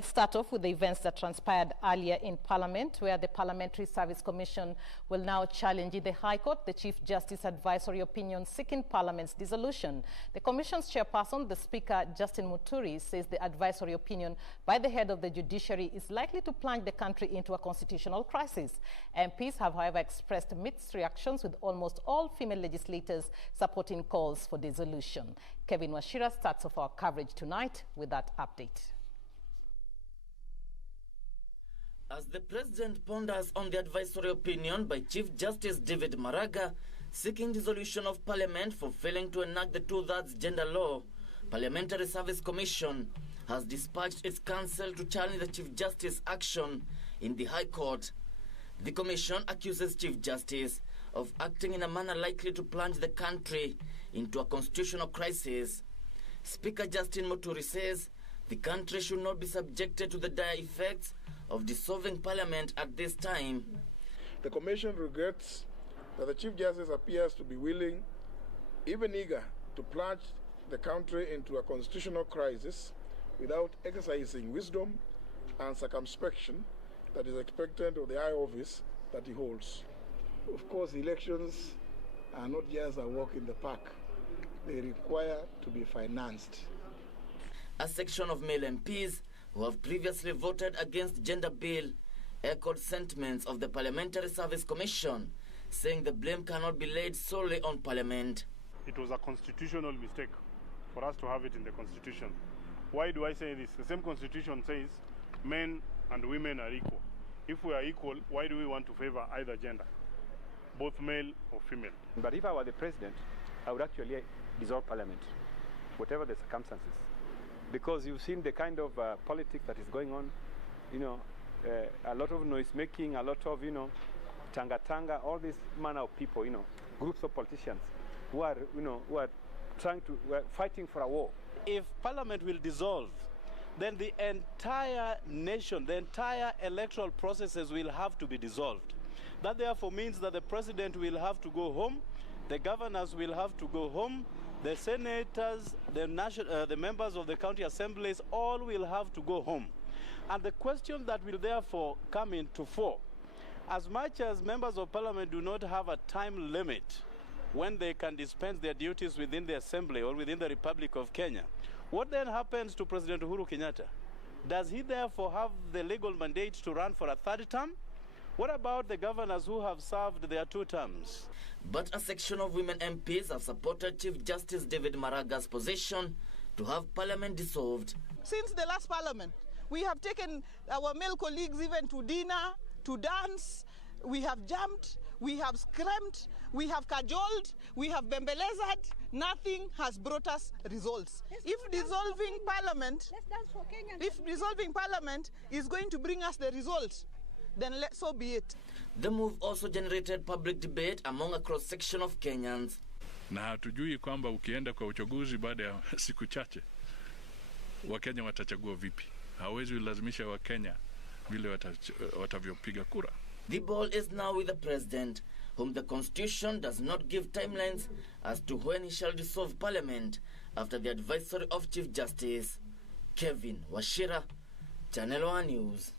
Let's start off with the events that transpired earlier in Parliament, where the Parliamentary Service Commission will now challenge in the High Court the Chief Justice advisory opinion seeking Parliament's dissolution. The Commission's chairperson, the Speaker Justin Muturi, says the advisory opinion by the head of the judiciary is likely to plunge the country into a constitutional crisis. MPs have, however, expressed mixed reactions, with almost all female legislators supporting calls for dissolution. Kevin Washira starts off our coverage tonight with that update. As the President ponders on the advisory opinion by Chief Justice David Maraga seeking dissolution of Parliament for failing to enact the 2/3 gender law, Parliamentary Service Commission has dispatched its counsel to challenge the Chief Justice action in the High Court. The Commission accuses Chief Justice of acting in a manner likely to plunge the country into a constitutional crisis. Speaker Justin Muturi says the country should not be subjected to the dire effects of dissolving Parliament at this time. The Commission regrets that the Chief Justice appears to be willing, even eager, to plunge the country into a constitutional crisis without exercising wisdom and circumspection that is expected of the high office that he holds. Of course, elections are not just a walk in the park. They require to be financed. A section of male MPs who have previously voted against gender bill echoed sentiments of the Parliamentary Service Commission, saying the blame cannot be laid solely on Parliament. It was a constitutional mistake for us to have it in the Constitution. Why do I say this? The same Constitution says men and women are equal. If we are equal, why do we want to favor either gender, both male or female? But if I were the President, I would actually dissolve Parliament, whatever the circumstances. Because you've seen the kind of politics that is going on, a lot of noise making, a lot of, tanga, all this manner of people, groups of politicians who are fighting for a war. If Parliament will dissolve, then the entire nation, the entire electoral processes will have to be dissolved. That therefore means that the President will have to go home, the governors will have to go home, the senators, the members of the county assemblies, all will have to go home. And the question that will therefore come into fore, as much as members of Parliament do not have a time limit when they can dispense their duties within the Assembly or within the Republic of Kenya, what then happens to President Uhuru Kenyatta? Does he therefore have the legal mandate to run for a third term? What about the governors who have served their 2 terms? But a section of women MPs have supported Chief Justice David Maraga's position to have Parliament dissolved. Since the last Parliament, we have taken our male colleagues even to dinner, to dance. We have jumped, we have screamed, we have cajoled, we have bembelezed. Nothing has brought us results. If dissolving Parliament is going to bring us the result, then so be it. The move also generated public debate among a cross-section of Kenyans. Na hatujui kwamba ukienda kwa uchaguzi baada ya siku chache Wakenya watachagua vipi. Hawezi lazimisha Wakenya vile watavyopiga kura. The ball is now with the President, whom the Constitution does not give timelines as to when he shall dissolve Parliament after the advisory of Chief Justice. Kevin Washira, Channel 1 News.